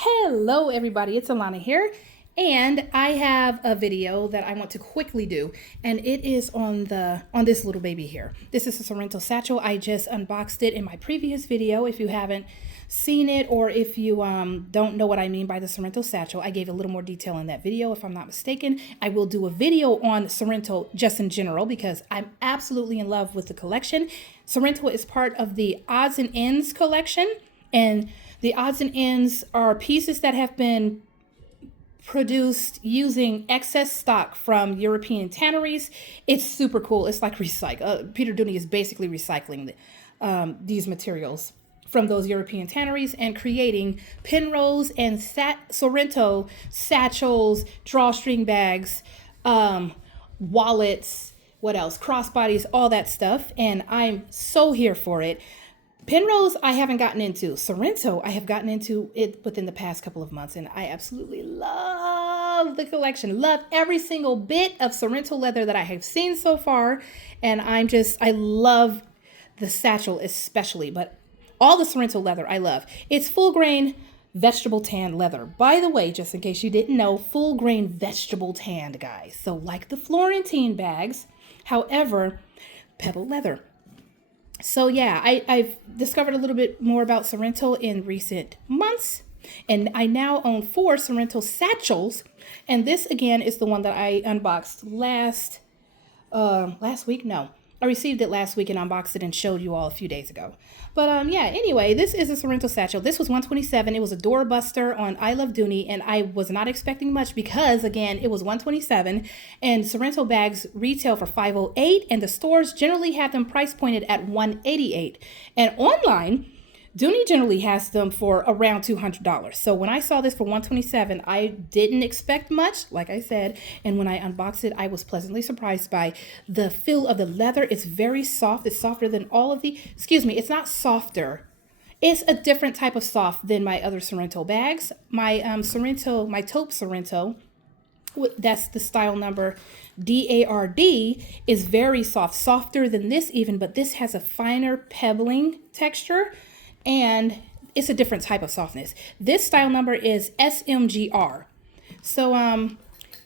Hello everybody, it's Alana here, and I have a video that I want to quickly do, and it is on this little baby here. This is a Sorrento Satchel. I just unboxed it in my previous video. If you haven't seen it, or if you don't know what I mean by the Sorrento Satchel, I gave a little more detail in that video if I'm not mistaken. I will do a video on Sorrento just in general because I'm absolutely in love with the collection. Sorrento is part of the Odds and Ends collection, and the odds and ends are pieces that have been produced using excess stock from European tanneries. It's super cool. It's like Peter Dooney is basically recycling these materials from those European tanneries and creating pinrolls and Sorrento satchels, drawstring bags, wallets, what else? Crossbodies, all that stuff. And I'm so here for it. Pinrolls I haven't gotten into. Sorrento I have gotten into it within the past couple of months, and I absolutely love the collection. Love every single bit of Sorrento leather that I have seen so far, and I love the satchel especially, but all the Sorrento leather I love. It's full grain vegetable tan leather. By the way, just in case you didn't know, full grain vegetable tanned, guys. So like the Florentine bags, however, pebble leather. So yeah, I've discovered a little bit more about Sorrento in recent months, and I now own 4 Sorrento satchels, and this again is the one that I unboxed last week. No, I received it last week and unboxed it and showed you all a few days ago. But yeah, anyway, this is a Sorrento satchel. This was $127. It was a doorbuster on I Love Dooney, and I was not expecting much because, again, it was $127, and Sorrento bags retail for $508, and the stores generally have them price pointed at $188. And online, Dooney generally has them for around $200. So when I saw this for $127, I didn't expect much, like I said. And when I unboxed it, I was pleasantly surprised by the feel of the leather. It's very soft. It's softer than all of the, it's not softer. It's a different type of soft than my other Sorrento bags. My taupe Sorrento, that's the style number DARD, is very soft, softer than this even, but this has a finer pebbling texture. And it's a different type of softness. This style number is SMGR. So,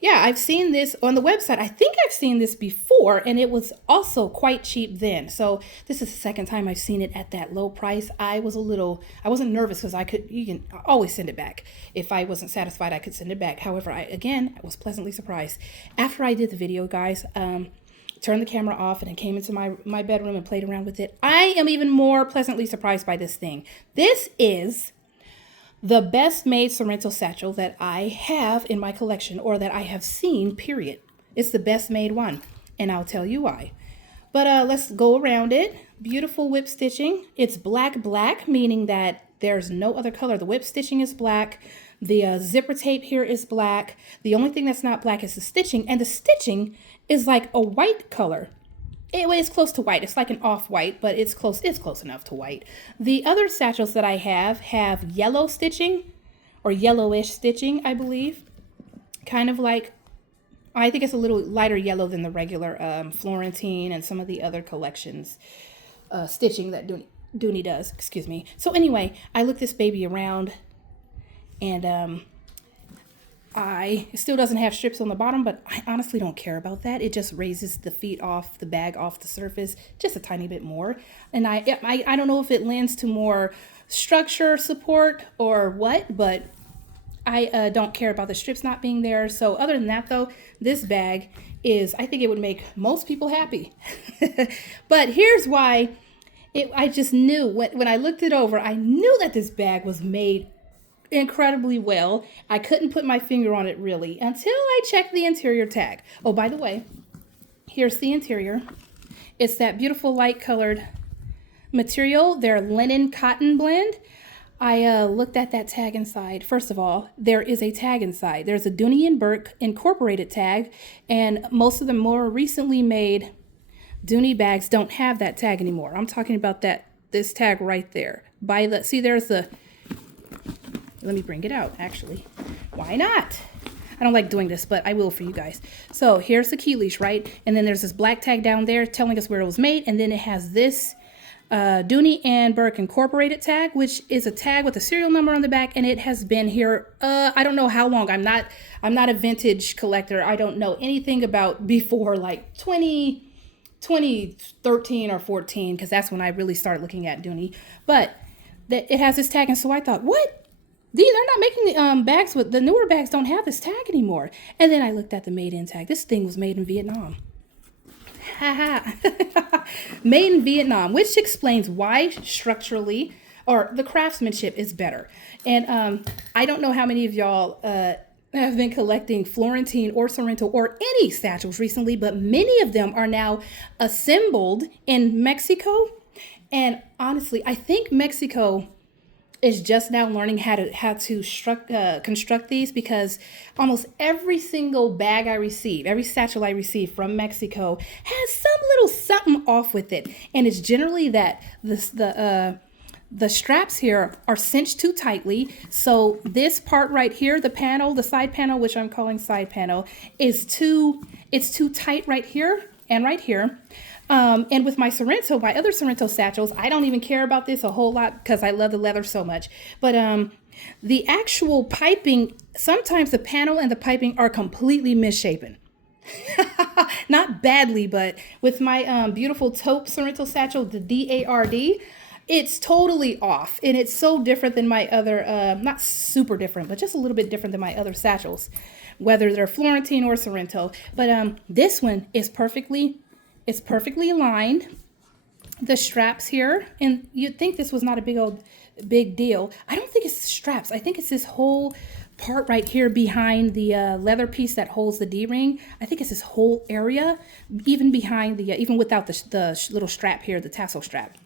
yeah, I've seen this on the website. I think I've seen this before, and it was also quite cheap then. So this is the second time I've seen it at that low price. I wasn't nervous because you can always send it back. If I wasn't satisfied, I could send it back. However, I was pleasantly surprised. After I did the video, guys, turned the camera off and I came into my bedroom and played around with it. I am even more pleasantly surprised by this thing. This is the best made Sorrento satchel that I have in my collection, or that I have seen, period. It's the best made one, and I'll tell you why. But let's go around it. Beautiful whip stitching. It's black, meaning that there's no other color. The whip stitching is black. The zipper tape here is black. The only thing that's not black is the stitching, and the stitching is like a white color. It's close to white. It's like an off-white, but it's close enough to white. The other satchels that I have yellow stitching, or yellowish stitching, I believe. Kind of like, I think it's a little lighter yellow than the regular Florentine and some of the other collections stitching that Dooney does. Excuse me. So anyway, I looked this baby around, and it still doesn't have strips on the bottom, but I honestly don't care about that. It just raises the feet off the bag, off the surface, just a tiny bit more. And I don't know if it lends to more structure support or what, but I don't care about the strips not being there. So other than that, though, this bag I think it would make most people happy. But here's why. I just knew, when I looked it over, I knew that this bag was made incredibly well. I couldn't put my finger on it really until I checked the interior tag. Oh, by the way, here's the interior. It's that beautiful light colored material. They're linen cotton blend. I looked at that tag inside. First of all, there is a tag inside. There's a Dooney and Bourke incorporated tag, and most of the more recently made Dooney bags don't have that tag anymore. I'm talking about this tag right there. There's the, let me bring it out, actually. Why not? I don't like doing this, but I will for you guys. So here's the key leash, right? And then there's this black tag down there telling us where it was made. And then it has this Dooney and Bourke Incorporated tag, which is a tag with a serial number on the back, and it has been here. I don't know how long. I'm not a vintage collector. I don't know anything about before like 2013 or 14, because that's when I really started looking at Dooney. But it has this tag, and so I thought, what? They're not making bags with the newer bags. Don't have this tag anymore. And then I looked at the made in tag. This thing was made in Vietnam. Made in Vietnam, which explains why structurally or the craftsmanship is better. And I don't know how many of y'all have been collecting Florentine or Sorrento or any satchels recently, but many of them are now assembled in Mexico. And honestly, I think Mexico is just now learning how to construct these, because almost every single bag I receive, every satchel I receive from Mexico has some little something off with it, and it's generally that the straps here are cinched too tightly. So this part right here, the panel, the side panel, which I'm calling side panel, it's too tight right here and right here. And with my other Sorrento satchels, I don't even care about this a whole lot because I love the leather so much. But the actual piping, sometimes the panel and the piping are completely misshapen. Not badly, but with my beautiful taupe Sorrento satchel, the DARD, it's totally off. And it's so different than my other, not super different, but just a little bit different than my other satchels, whether they're Florentine or Sorrento. But this one is it's perfectly aligned. The straps here, and you'd think this was not a big deal. I don't think it's the straps. I think it's this whole part right here behind the leather piece that holds the D-ring. I think it's this whole area, even behind even without the little strap here, the tassel strap.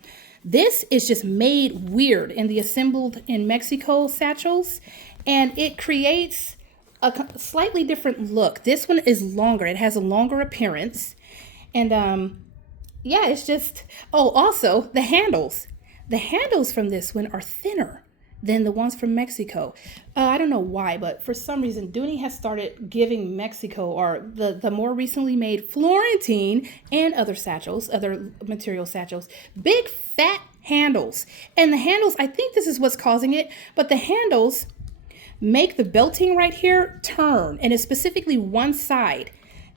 This is just made weird in the assembled in Mexico satchels, and it creates a slightly different look. This one is longer. It has a longer appearance. And yeah, it's just, also the handles from this one are thinner than the ones from Mexico. I don't know why, but for some reason, Dooney has started giving Mexico, or the more recently made Florentine and other material satchels, big fat handles. And the handles, I think this is what's causing it, but the handles make the belting right here turn, and it's specifically one side.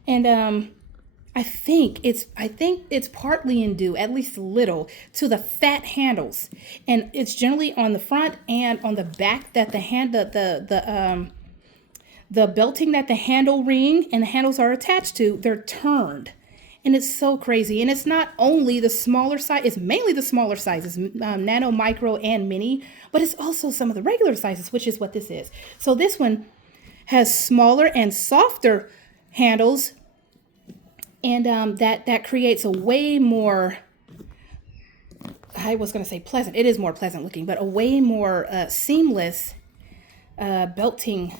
And I think it's partly in due, at least a little, to the fat handles, and it's generally on the front and on the back that the belting that the handle ring and the handles are attached to, they're turned, and it's so crazy. And it's not only the smaller size; it's mainly the smaller sizes, nano, micro, and mini, but it's also some of the regular sizes, which is what this is. So this one has smaller and softer handles. And that creates a way more, I was going to say pleasant. It is more pleasant looking, but a way more seamless belting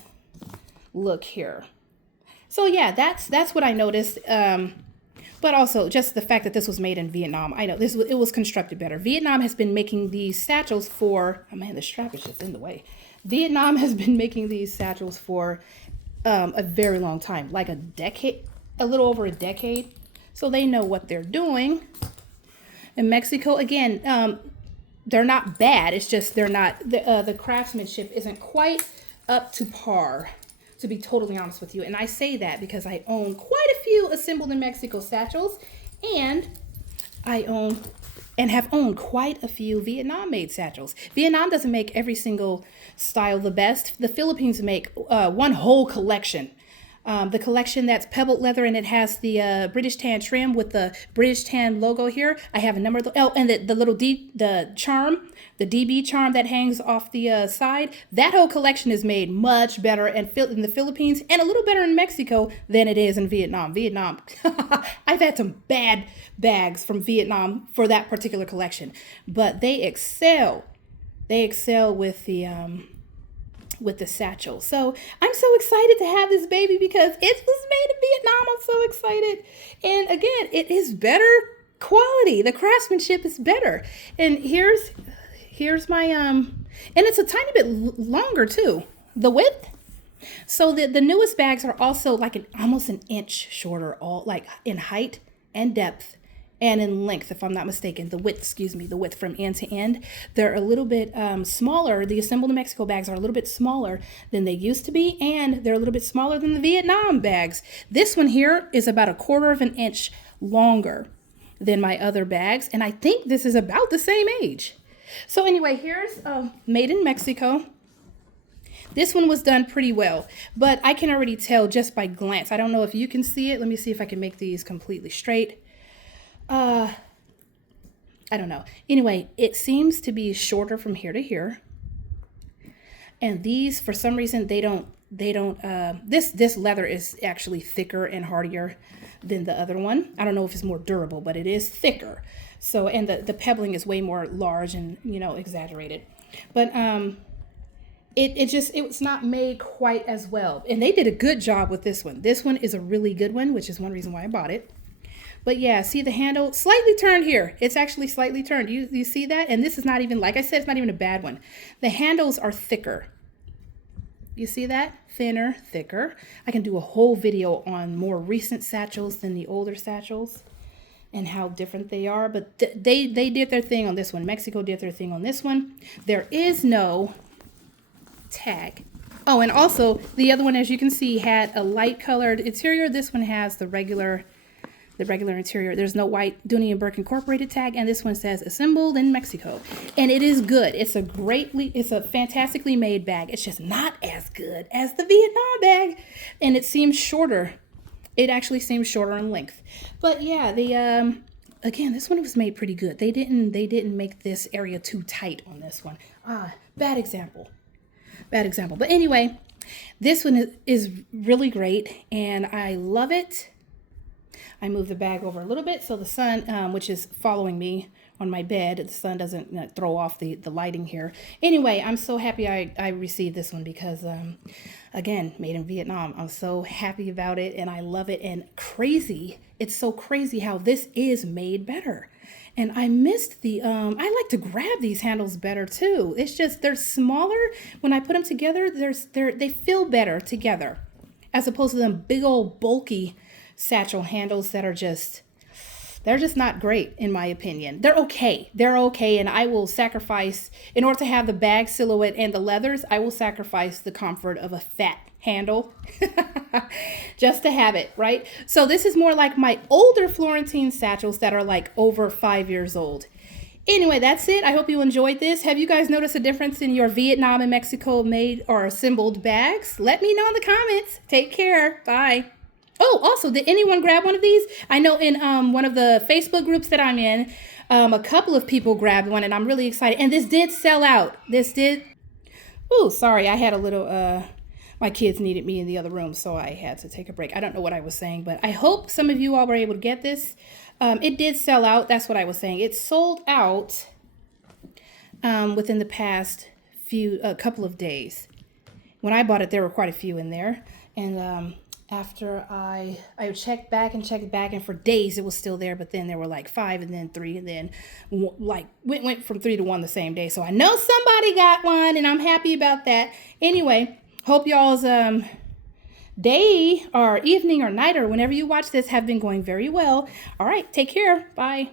look here. So yeah, that's what I noticed. But also just the fact that this was made in Vietnam. I know it was constructed better. Vietnam has been making these satchels for, oh man, the strap is just in the way. Vietnam has been making these satchels for a very long time, like a decade. A little over a decade, so they know what they're doing. In Mexico, again, they're not bad. It's just they're not, the craftsmanship isn't quite up to par, to be totally honest with you. And I say that because I own quite a few assembled in Mexico satchels, and I own and have owned quite a few Vietnam-made satchels. Vietnam doesn't make every single style the best. The Philippines make one whole collection. The collection that's pebbled leather, and it has the British tan trim with the British tan logo here. I have a number of and the little the charm, the DB charm that hangs off the side. That whole collection is made much better in the Philippines, and a little better in Mexico than it is in Vietnam. Vietnam, I've had some bad bags from Vietnam for that particular collection, but they excel. They excel with the satchel. So I'm so excited to have this baby because it was made in Vietnam. I'm so excited. And again, it is better quality. The craftsmanship is better. And here's my and it's a tiny bit longer too, the width. So the newest bags are also like almost an inch shorter, all like in height and depth and in length, if I'm not mistaken, the width from end to end. They're a little bit smaller. The assembled in Mexico bags are a little bit smaller than they used to be, and they're a little bit smaller than the Vietnam bags. This one here is about 1/4 of an inch longer than my other bags, and I think this is about the same age. So anyway, here's made in Mexico. This one was done pretty well, but I can already tell just by glance. I don't know if you can see it. Let me see if I can make these completely straight. I don't know. Anyway, it seems to be shorter from here to here. And these, for some reason, this leather is actually thicker and hardier than the other one. I don't know if it's more durable, but it is thicker. So, and the pebbling is way more large and, exaggerated. But, it's not made quite as well. And they did a good job with this one. This one is a really good one, which is one reason why I bought it. But yeah, see the handle slightly turned here. It's actually slightly turned. You see that? And this is not even, like I said, it's not even a bad one. The handles are thicker. You see that? Thinner, thicker. I can do a whole video on more recent satchels than the older satchels and how different they are. But they did their thing on this one. Mexico did their thing on this one. There is no tag. Oh, and also the other one, as you can see, had a light colored interior. This one has the regular interior. There's no white Dooney and Bourke Incorporated tag, and this one says assembled in Mexico. And it is good. It's a fantastically made bag. It's just not as good as the Vietnam bag, and it seems shorter. It actually seems shorter in length. But yeah, again, this one was made pretty good. They didn't make this area too tight on this one. Bad example. But anyway, this one is really great, and I love it. I move the bag over a little bit so the sun, which is following me on my bed, the sun doesn't throw off the lighting here. Anyway, I'm so happy I received this one because, again, made in Vietnam. I'm so happy about it, and I love it. And crazy, it's so crazy how this is made better. And I missed I like to grab these handles better too. It's just, they're smaller. When I put them together, they feel better together as opposed to them big old bulky satchel handles that are they're just not great in my opinion. They're okay. And I will sacrifice, in order to have the bag silhouette and the leathers, I will sacrifice the comfort of a fat handle just to have it, right? So this is more like my older Florentine satchels that are like over 5 years old. Anyway, that's it. I hope you enjoyed this. Have you guys noticed a difference in your Vietnam and Mexico made or assembled bags? Let me know in the comments. Take care. Bye. Oh, also, did anyone grab one of these? I know in one of the Facebook groups that I'm in, a couple of people grabbed one, and I'm really excited. And this did sell out. Oh, sorry. I had a little, my kids needed me in the other room, so I had to take a break. I don't know what I was saying, but I hope some of you all were able to get this. It did sell out. That's what I was saying. It sold out within the past couple of days. When I bought it, there were quite a few in there. And after I checked back, and for days it was still there, but then there were like 5 and then 3 and then like went from 3 to 1 the same day. So I know somebody got one, and I'm happy about that. Anyway, hope y'all's day or evening or night or whenever you watch this have been going very well. All right, take care. Bye.